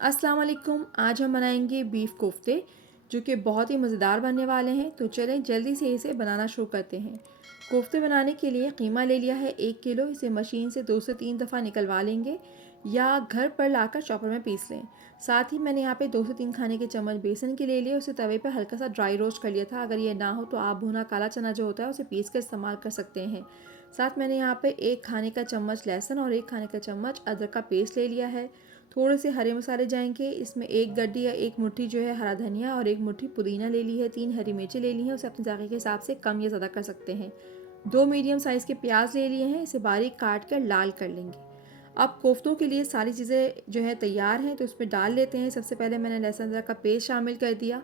अस्सलाम वालेकुम। आज हम बनाएंगे बीफ कोफ्ते जो कि बहुत ही मज़ेदार बनने वाले हैं। तो चलें जल्दी से इसे बनाना शुरू करते हैं। कोफ्ते बनाने के लिए कीमा ले लिया है 1 किलो। इसे मशीन से 2 से 3 दफ़ा निकलवा लेंगे या घर पर लाकर चॉपर में पीस लें। साथ ही मैंने यहाँ पे 2 से 3 खाने के चम्मच बेसन के ले लिए। उसे तवे पर हल्का सा ड्राई रोस्ट कर लिया था। अगर ये ना हो तो आप भुना काला चना जो होता है उसे पीस कर इस्तेमाल कर सकते हैं। साथ मैंने यहाँ पे 1 खाने का चम्मच लहसुन और 1 खाने का चम्मच अदरक का पेस्ट ले लिया है। थोड़े से हरे मसाले जाएंगे। इसमें 1 गड्डी या 1 मुट्ठी जो है हरा धनिया और 1 मुट्ठी पुदीना ले ली है। 3 हरी मिर्ची ले ली हैं। उसे अपने जायके के हिसाब से कम या ज़्यादा कर सकते हैं। 2 मीडियम साइज़ के प्याज ले लिए हैं। इसे बारीक काट कर लाल कर लेंगे। अब कोफ्तों के लिए सारी चीज़ें जो है तैयार हैं तो उसमें डाल लेते हैं। सबसे पहले मैंने लहसुन अदरक का पेस्ट शामिल कर दिया।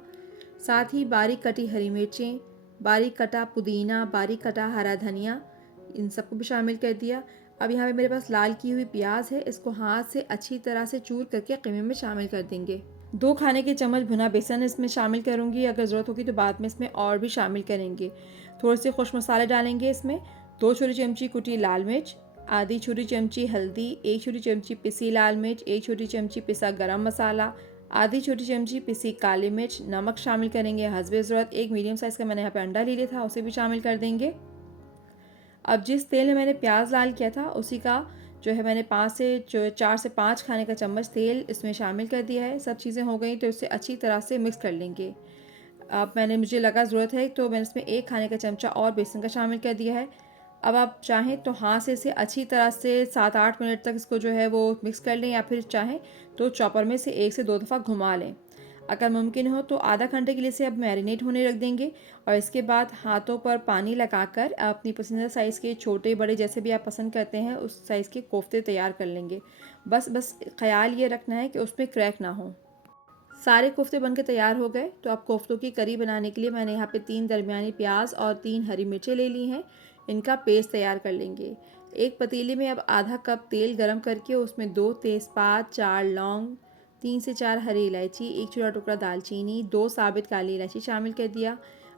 साथ ही बारीक कटी हरी मिर्चें, बारीक कटा पुदीना, बारीक कटा हरा धनिया, इन सबको भी शामिल कर दिया। अब यहाँ पे मेरे पास लाल की हुई प्याज है। इसको हाथ से अच्छी तरह से चूर करके कीमे में शामिल कर देंगे। 2 खाने के चम्मच भुना बेसन इसमें शामिल करूँगी। अगर ज़रूरत होगी तो बाद में इसमें और भी शामिल करेंगे। थोड़े से खुश मसाले डालेंगे इसमें। 2 छोटी चमची कुटी लाल मिर्च, आधी छोटी चमची हल्दी, 1 छोटी चमची पिसी लाल मिर्च, 1 छोटी चमची पिसा गरम मसाला, आधी छोटी चमची पिसी काली मिर्च, नमक शामिल करेंगे हस्बे ज़रूरत। 1 मीडियम साइज़ का मैंने यहाँ पे अंडा ले लिया था, उसे भी शामिल कर देंगे। अब जिस तेल में मैंने प्याज लाल किया था उसी का जो है मैंने 4 से 5 खाने का चम्मच तेल इसमें शामिल कर दिया है। सब चीज़ें हो गई तो इसे अच्छी तरह से मिक्स कर लेंगे। अब मुझे लगा ज़रूरत है तो मैंने इसमें 1 खाने का चमचा और बेसन का शामिल कर दिया है। अब आप चाहें तो हाथ से इसे अच्छी तरह से 7-8 मिनट तक इसको जो है वो मिक्स कर लें, या फिर चाहें तो चॉपर में से 1 से 2 दफ़ा घुमा लें। अगर मुमकिन हो तो आधा घंटे के लिए इसे अब मैरिनेट होने रख देंगे और इसके बाद हाथों पर पानी लगाकर अपनी पसंदीदा साइज़ के छोटे बड़े जैसे भी आप पसंद करते हैं उस साइज़ के कोफ्ते तैयार कर लेंगे। बस ख्याल ये रखना है कि उसमें क्रैक ना हो। सारे कोफ्ते बनकर तैयार हो गए। तो अब कोफ्तों की करी बनाने के लिए मैंने यहाँ पे 3 दरमियानी प्याज और 3 हरी मिर्चें ले ली हैं। इनका पेस्ट तैयार कर लेंगे। एक पतीले में अब आधा कप तेल गरम करके उसमें 2 तेज़पात, 4 लौंग, 3 से 4 हरी इलायची, 1 छोटा टुकड़ा दालचीनी, 2 साबित काली इलायची शामिल कर दिया।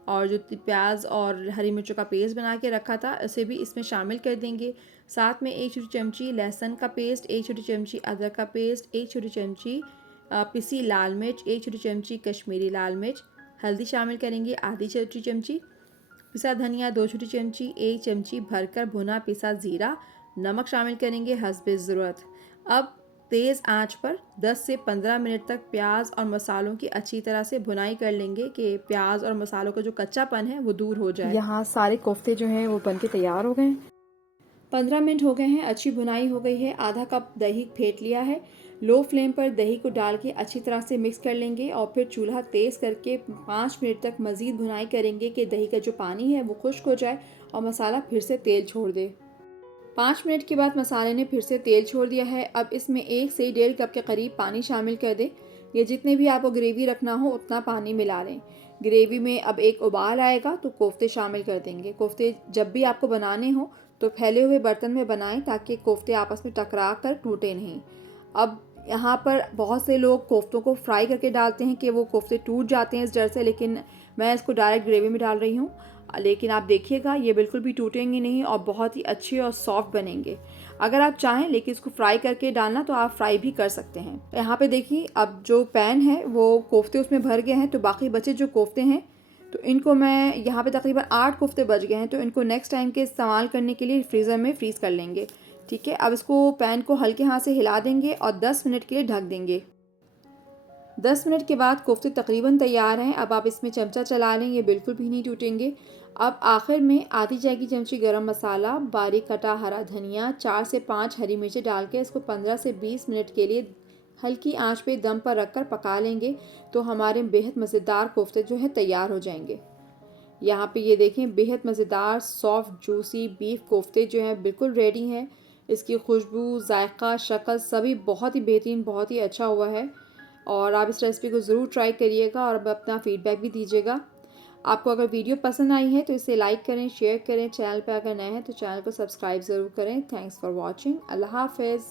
और जो प्याज और हरी मिर्चों का पेस्ट बना के रखा था उसे भी इसमें शामिल कर देंगे। साथ में 1 छोटी चमची लहसुन का पेस्ट, 1 छोटी चमची अदरक का पेस्ट, 1 छोटी चमची पिसी लाल मिर्च, 1 छोटी चमची कश्मीरी लाल मिर्च, हल्दी शामिल करेंगे आधी छोटी चमची, पिसा धनिया 2 छोटी चमची, 1 चमची भरकर भुना पिसा ज़ीरा, नमक शामिल करेंगे हस्बे ज़रूरत। अब तेज़ आंच पर 10 से 15 मिनट तक प्याज और मसालों की अच्छी तरह से भुनाई कर लेंगे कि प्याज और मसालों का जो कच्चापन है वो दूर हो जाए। यहाँ सारे कोफ्ते जो हैं वो बनके तैयार हो गए हैं। 15 मिनट हो गए हैं। अच्छी भुनाई हो गई है। आधा कप दही फेंट लिया है। लो फ्लेम पर दही को डाल के अच्छी तरह से मिक्स कर लेंगे और फिर चूल्हा तेज़ करके 5 मिनट तक मज़ीद भुनाई करेंगे कि दही का जो पानी है वो खुश्क हो जाए और मसाला फिर से तेल छोड़ दे। 5 मिनट के बाद मसाले ने फिर से तेल छोड़ दिया है। अब इसमें 1 से 1.5 कप के करीब पानी शामिल कर दें। ये जितने भी आपको ग्रेवी रखना हो उतना पानी मिला लें। ग्रेवी में अब एक उबाल आएगा तो कोफ्ते शामिल कर देंगे। कोफ्ते जब भी आपको बनाने हो तो फैले हुए बर्तन में बनाएं ताकि कोफ्ते आपस में टकरा कर टूटे नहीं। अब यहाँ पर बहुत से लोग कोफ्तों को फ्राई करके डालते हैं कि वो कोफ्ते टूट जाते हैं इस डर से, लेकिन मैं इसको डायरेक्ट ग्रेवी में डाल रही हूँ। लेकिन आप देखिएगा ये बिल्कुल भी टूटेंगे नहीं और बहुत ही अच्छे और सॉफ्ट बनेंगे। अगर आप चाहें लेकिन इसको फ्राई करके डालना तो आप फ्राई भी कर सकते हैं। यहाँ पे देखिए अब जो पैन है वो कोफ्ते उसमें भर गए हैं। तो बाकी बचे जो कोफ्ते हैं तो इनको मैं यहाँ पे तकरीबन 8 कोफ्ते बच गए हैं तो इनको नेक्स्ट टाइम के इस्तेमाल करने के लिए फ्रीज़र में फ्रीज़ कर लेंगे। ठीक है, अब इसको पैन को हल्के हाथ से हिला देंगे और 10 मिनट के लिए ढक देंगे। 10 मिनट के बाद कोफ्ते तकरीबन तैयार हैं। अब आप इसमें चमचा चला लें, ये बिल्कुल भी नहीं टूटेंगे। अब आखिर में आधी चाय की चमची गरम मसाला, बारीक कटा हरा धनिया, 4 से 5 हरी मिर्चें डाल के इसको 15 से 20 मिनट के लिए हल्की आंच पे दम पर रखकर पका लेंगे तो हमारे बेहद मज़ेदार कोफ्ते जो है तैयार हो जाएंगे। यहाँ पे ये देखें बेहद मज़ेदार सॉफ्ट जूसी बीफ कोफ्ते जो हैं बिल्कुल रेडी हैं। इसकी खुशबू, जायका, शक्ल सभी बहुत ही बेहतरीन, बहुत ही अच्छा हुआ है। और आप इस रेसिपी को ज़रूर ट्राई करिएगा और अपना फ़ीडबैक भी दीजिएगा। आपको अगर वीडियो पसंद आई है तो इसे लाइक करें, शेयर करें। चैनल पर अगर नए हैं तो चैनल को सब्सक्राइब ज़रूर करें। Thanks for watching. अल्लाह हाफ़िज़।